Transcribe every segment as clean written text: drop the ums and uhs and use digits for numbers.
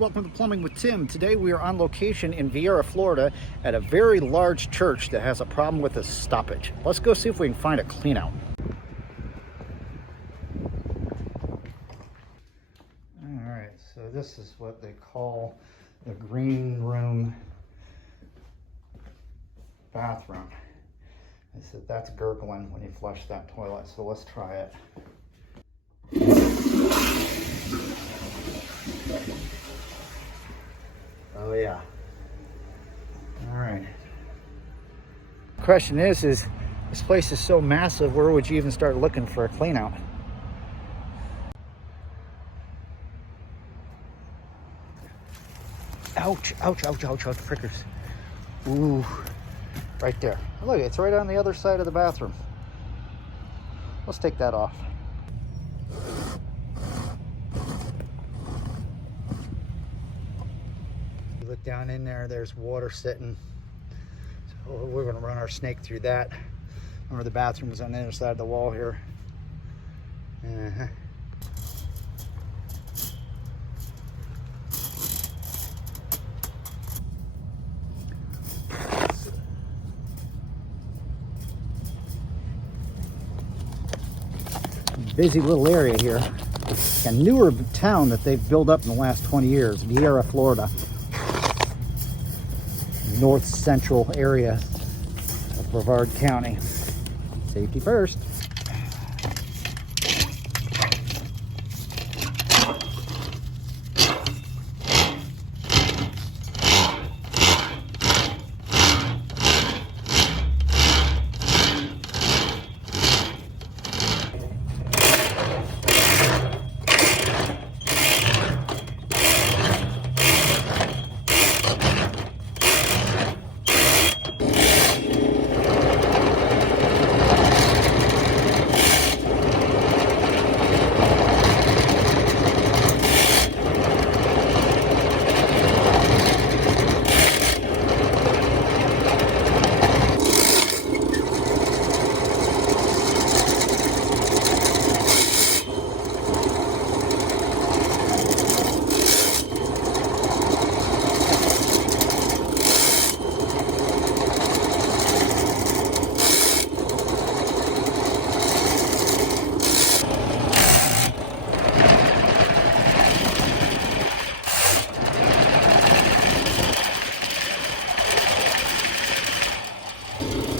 welcome to Plumbing with Tim. Today we are on location in Viera, Florida at a very large church that has a problem with the stoppage. Let's go see if we can find a clean out. Alright, so this is what they call the green room bathroom. They said that's gurgling when you flush that toilet, so let's try it. Oh yeah. All right. Question is this place is so massive, where would you even start looking for a clean out? Ouch, ouch, ouch, ouch, ouch, prickers. Ooh, right there. Look, it's right on the other side of the bathroom. Let's take that off. Look down in there, there's water sitting. So we're gonna run our snake through that. Remember the bathroom is on the other side of the wall here. Busy little area here. It's a newer town that they've built up in the last 20 years, Viera, Florida. North central area of Brevard County. Safety first.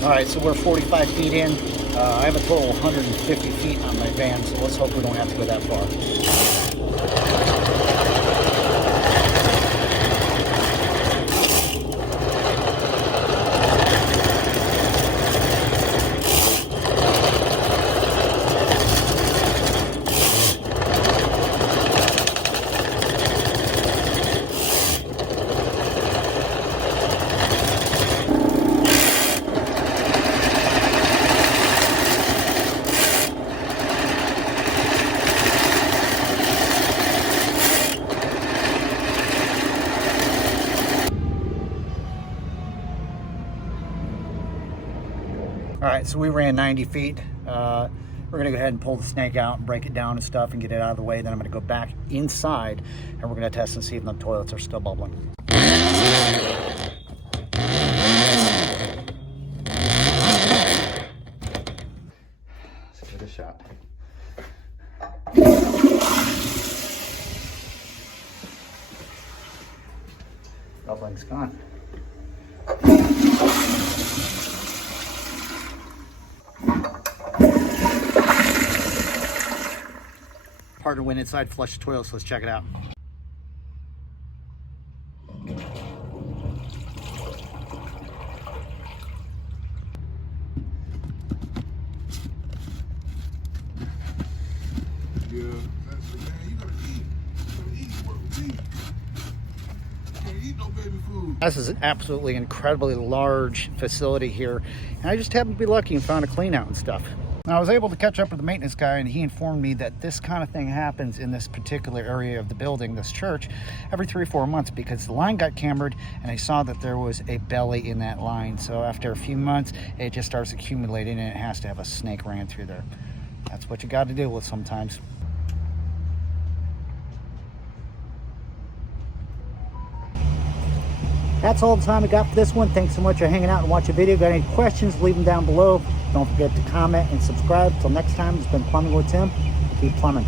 All right, so we're 45 feet in. I have a total of 150 feet on my van, so let's hope we don't have to go that far. All right, so we ran 90 feet. We're gonna go ahead and pull the snake out and break it down and stuff and get it out of the way. Then I'm gonna go back inside and we're gonna test and see if the toilets are still bubbling. Let's give it a shot. Bubbling's gone. Partner went inside, flushed the toilet, so let's check it out. Yeah, that's it, man. You gotta eat. You gotta eat what we eat. You can't eat no baby food. This is an absolutely incredibly large facility here, and I just happened to be lucky and found a clean out and stuff. Now, I was able to catch up with the maintenance guy, and he informed me that this kind of thing happens in this particular area of the building, this church, every 3 or 4 months because the line got cambered and they saw that there was a belly in that line. So after a few months, it just starts accumulating and it has to have a snake ran through there. That's what you got to deal with sometimes. That's all the time we got for this one. Thanks so much for hanging out and watching the video. Got any questions, leave them down below. Don't forget to comment and subscribe. Till next time, it's been Plumbing with Tim. Keep plumbing.